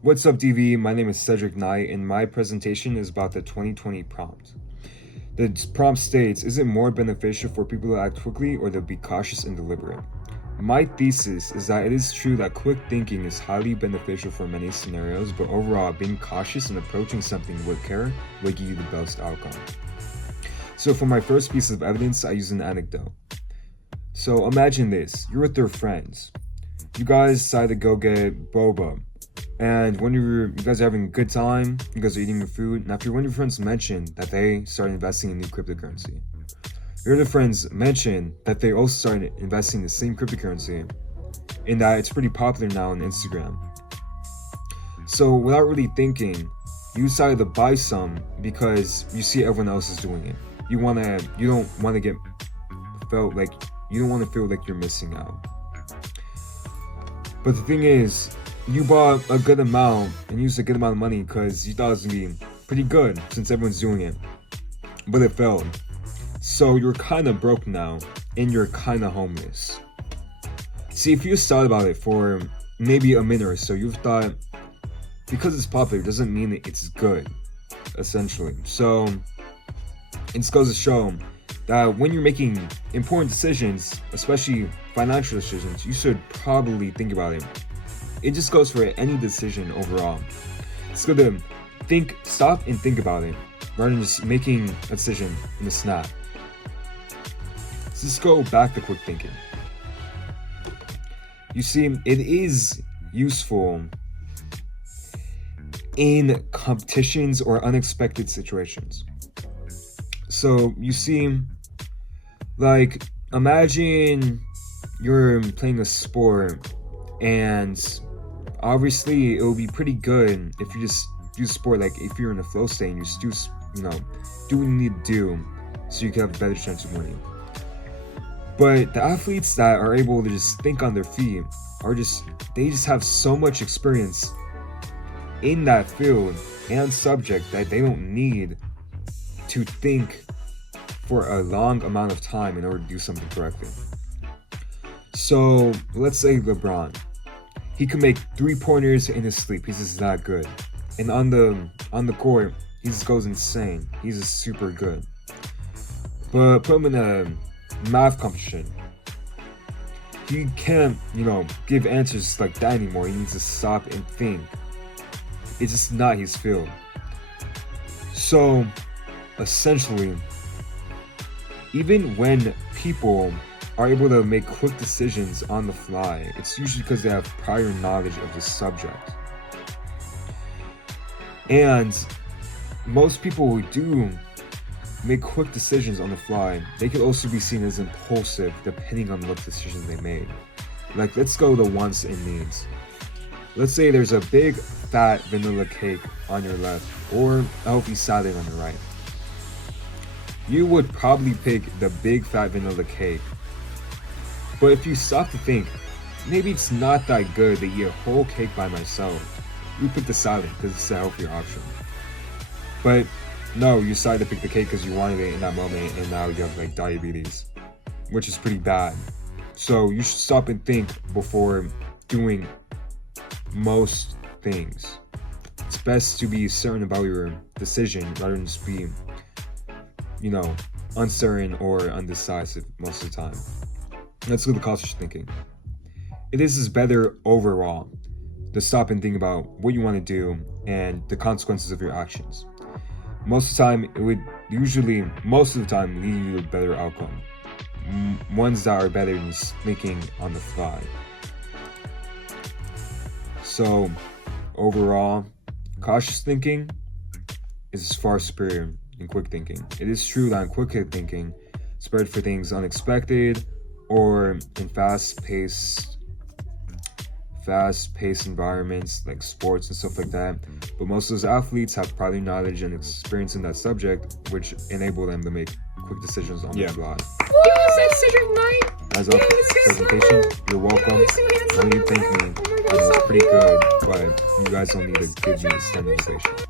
What's up, DV? My name is Cedric Knight, and my presentation is about the 2020 prompt. The prompt states, is it more beneficial for people to act quickly or to be cautious and deliberate? My thesis is that it is true that quick thinking is highly beneficial for many scenarios, but overall, being cautious and approaching something with care will give you the best outcome. So for my first piece of evidence, I use an anecdote. So imagine this, you're with your friends. You guys decide to go get boba. And when you guys are having a good time, you guys are eating your food, and after one of your friends mentioned that they started investing in new cryptocurrency, your other friends mentioned that they also started investing in the same cryptocurrency, and that it's pretty popular now on Instagram. So without really thinking, you decided to buy some because you see everyone else is doing it. You don't want to feel like you're missing out. But the thing is, you bought a good amount and used a good amount of money because you thought it was going to be pretty good since everyone's doing it. But it failed. So you're kind of broke now and you're kind of homeless. See, if you just thought about it for maybe a minute or so, you've thought, because it's popular doesn't mean that it's good, essentially. So it just goes to show that when you're making important decisions, especially financial decisions, you should probably think about it. It just goes for any decision overall. It's good to stop and think about it, rather than just making a decision in a snap. Let's just go back to quick thinking. You see, it is useful in competitions or unexpected situations. So you see, like, imagine you're playing a sport, and obviously it would be pretty good if you just do sport, like if you're in a flow state and you just do what you need to do so you can have a better chance of winning. But the athletes that are able to just think on their feet they just have so much experience in that field and subject that they don't need to think for a long amount of time in order to do something correctly. So let's say LeBron. He can make 3-pointers in his sleep. He's just that good. And on the court, he just goes insane. He's just super good. But put him in a math competition. He can't, give answers like that anymore. He needs to stop and think. It's just not his field. So, essentially, even when people are able to make quick decisions on the fly, it's usually because they have prior knowledge of the subject. And most people who do make quick decisions on the fly, they could also be seen as impulsive depending on what decisions they made. Like, let's go to wants and needs. Let's say there's a big fat vanilla cake on your left or a healthy salad on the right. You would probably pick the big fat vanilla cake. But if you stop to think, maybe it's not that good to eat a whole cake by myself, you pick the salad because it's a healthier option. But no, you decided to pick the cake because you wanted it in that moment, and now you have diabetes, which is pretty bad. So you should stop and think before doing most things. It's best to be certain about your decision rather than just be, uncertain or undecisive most of the time. Let's go to cautious thinking. It is better overall to stop and think about what you want to do and the consequences of your actions. Most of the time, it would lead you to a better outcome. Ones that are better than just thinking on the fly. So, overall, cautious thinking is far superior than quick thinking. It is true that in quick thinking, it's better for things unexpected or in fast-paced environments like sports and stuff like that. But most of those athletes have prior knowledge and experience in that subject, which enable them to make quick decisions on the fly. As of presentation, you're welcome. Don't you thank me. It's pretty good, but you guys don't need to give me a standing ovation.